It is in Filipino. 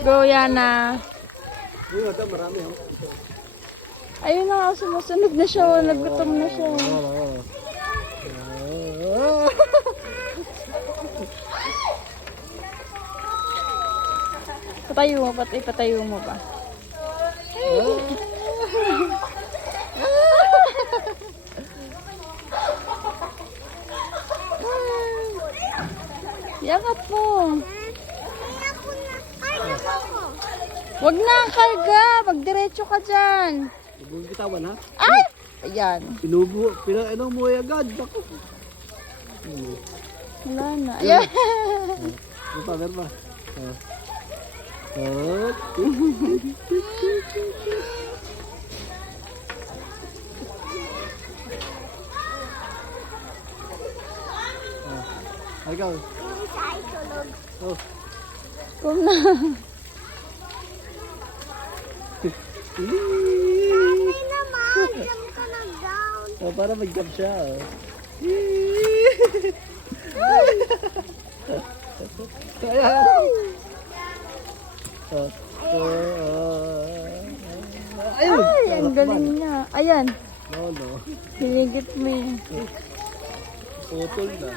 Go, Yana. Uy, ito marami oh. Ayun na nga, sumusunod na siya. Nagutom na siya. Patayo mo, ipatayo mo ba? Yakap mo. Wag na, karga. Magdiretso ka dyan. Huwag bitawan ha. Ay! Ayan. Pinubo, ano mo agad. Ako. Wala na. Ayan. Meron pa. Ikaw. Oh. Kum na. Ay naman, jump ka na down. Oh, para mag-jump siya. Ayun! Ay, ang galing niya. Ayan. No. Hinigit mo yun. Putol na.